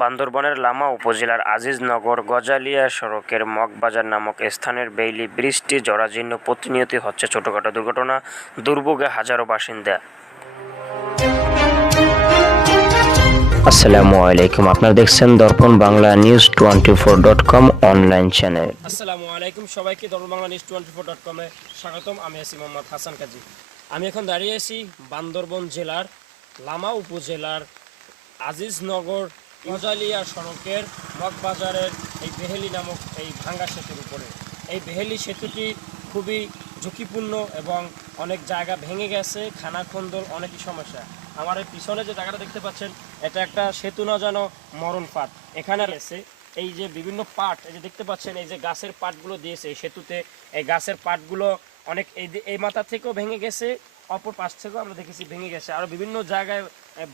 বান্দরবানের লামা উপজেলার আজিজনগর গজালিয়া সড়কের মগবাজার নামক স্থানের বেইলি ব্রিজটি জরাজীর্ণ, প্রতিনিয়তই হচ্ছে ছোটখাটো দুর্ঘটনা, দুর্ভোগে হাজারো বাসিন্দা। আসসালামু আলাইকুম, আপনারা দেখছেন দর্পণ Bangla news 24.com online channel. আসসালামু আলাইকুম সবাইকে, দর্পণ বাংলা নিউজ 24.com এ স্বাগতম। আমি আছি মোহাম্মদ হাসান কাজী। আমি এখন দাঁড়িয়ে আছি বান্দরবান জেলার লামা উপজেলার আজিজনগর গজালিয়া সড়কের মগবাজারের এই বেহেলি নামক এই ভাঙ্গা সেতুর উপরে। এই বেহেলি সেতুটি খুবই ঝুঁকিপূর্ণ এবং অনেক জায়গা ভেঙে গেছে, খানাখন্দল, অনেকই সমস্যা। আমার এই পিছনে যে জায়গাটা দেখতে পাচ্ছেন, এটা একটা সেতু না যেন মরণ পাট। এখানে রয়েছে এই যে বিভিন্ন পাট, এই যে দেখতে পাচ্ছেন, এই যে গাছের পাটগুলো দিয়েছে এই সেতুতে। এই গাছের পাটগুলো অনেক এই মাথা থেকেও ভেঙে গেছে, অপর পাশ থেকেও আমরা দেখেছি ভেঙে গেছে, আরও বিভিন্ন জায়গায়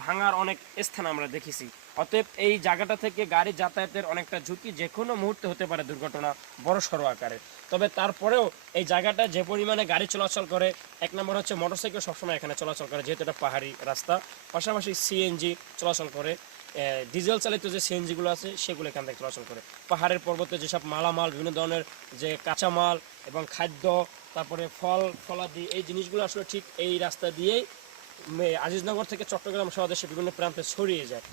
ভাঙার অনেক স্থান আমরা দেখেছি। অতএব এই জায়গাটা থেকে গাড়ি যাতায়াতের অনেকটা ঝুঁকি, যে কোনো মুহূর্তে হতে পারে দুর্ঘটনা বড় সড়ো আকারে। তবে তারপরেও এই জায়গাটা যে পরিমাণে গাড়ি চলাচল করে, এক নম্বর হচ্ছে মোটরসাইকেল সবসময় এখানে চলাচল করে, যেহেতু এটা পাহাড়ি রাস্তা। পাশাপাশি সিএনজি চলাচল করে, ডিজেল চালিত যে সিএনজিগুলো আছে সেগুলো এখান থেকে চলাচল করে। পাহাড়ের পর্বতে যেসব মালামাল, বিভিন্ন ধরনের যে কাঁচামাল এবং খাদ্য, তারপরে ফলাদি, এই জিনিসগুলো আসলে ঠিক এই রাস্তা দিয়েই আজিজনগর থেকে চট্টগ্রাম সহ দেশের বিভিন্ন প্রান্তে ছড়িয়ে যায়।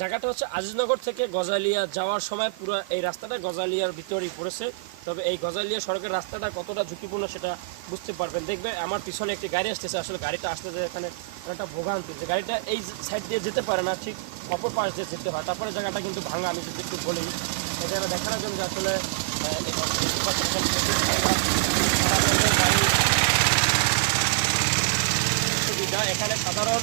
জায়গাটা হচ্ছে আজিজনগর থেকে গজালিয়া যাওয়ার সময় পুরো এই রাস্তাটা গজালিয়ার ভিতরেই পড়েছে। তবে এই গজালিয়া সড়কের রাস্তাটা কতটা ঝুঁকিপূর্ণ সেটা বুঝতে পারবেন। দেখবে আমার পিছনে একটি গাড়ি আসতেছে, আসলে গাড়িটা আসতে এখানে একটা ভোগান্তি, যে গাড়িটা এই সাইড দিয়ে যেতে পারে না, ঠিক অপর পাশ দিয়ে যেতে হয়। তারপরে জায়গাটা কিন্তু ভাঙা, আমি যদি একটু বলি, এই জায়গাটা দেখানোর জন্য যে আসলে এখানে সাধারণ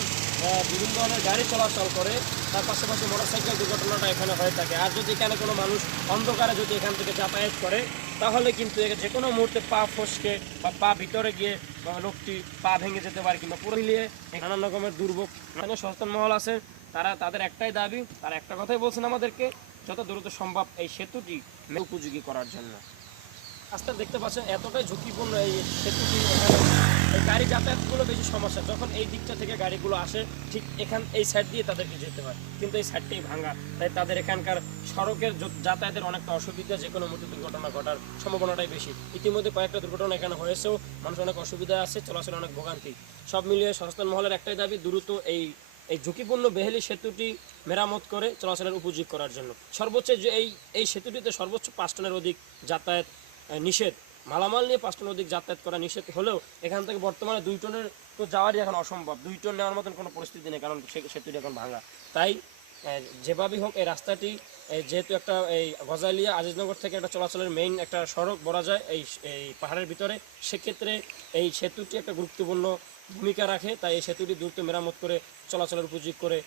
বিভিন্ন ধরনের গাড়ি চলাচল করে, তার পাশাপাশি মোটরসাইকেল দুর্ঘটনাটা এখানে হয়ে থাকে। আর যদি এখানে কোনো মানুষ অন্ধকারে যদি এখান থেকে যাতায়াত করে, তাহলে কিন্তু যে কোনো মুহূর্তে পা ফসকে বা পা ভিতরে গিয়ে লোকটি পা ভেঙে যেতে পারে, কিংবা পুরো মিলিয়ে নানান রকমের দুর্ভোগ। এখানে সচেতন মহল আছে, তাদের একটাই দাবি, তারা একটা কথাই বলছেন আমাদেরকে, যত দ্রুত সম্ভব এই সেতুটি উপযোগী করার জন্য। রাস্তা দেখতে পাচ্ছেন এতটাই ঝুঁকিপূর্ণ এই সেতুটি, এই গাড়ি যাতায়াতগুলো বেশি সমস্যা। যখন এই দিকটা থেকে গাড়িগুলো আসে, ঠিক এই সাইড দিয়ে তাদেরকে যেতে হয়, কিন্তু এই সাইডটাই ভাঙা, তাই তাদের এখানকার সড়কের যাতায়াতের অনেকটা অসুবিধা, যে কোনো মুহূর্তে দুর্ঘটনা ঘটার সম্ভাবনাটাই বেশি। ইতিমধ্যে কয়েকটা দুর্ঘটনা এখানে হয়েছেও, মানুষ অনেক অসুবিধা আছে, চলাচলে অনেক ভোগান্তি। সব মিলিয়ে সচেতন মহলের একটাই দাবি, দ্রুত এই ঝুঁকিপূর্ণ বেহেলি সেতুটি মেরামত করে চলাচলের উপযোগী করার জন্য। সর্বোচ্চ যে এই সেতুটিতে সর্বোচ্চ 5 টনের অধিক যাতায়াত নিষেধ, মালামাল নিয়ে 5 টনের অধিক যাতায়াত করা নিষেধ হলেও এখান থেকে বর্তমানে 2 টনের তো যাওয়ারই এখন অসম্ভব। 2 টন নেওয়ার মতন কোনো পরিস্থিতি নেই, কারণ সেতুটি এখন ভাঙা। তাই যেভাবেই হোক এই রাস্তাটি, যেহেতু একটা এই গজালিয়া আজিজনগর থেকে একটা চলাচলের মেইন একটা সড়ক বলা যায় এই পাহাড়ের ভিতরে, সেক্ষেত্রে এই সেতুটি একটা গুরুত্বপূর্ণ ভূমিকা রাখে। তাই এই সেতুটি দ্রুত মেরামত করে চলাচলের উপযোগী করে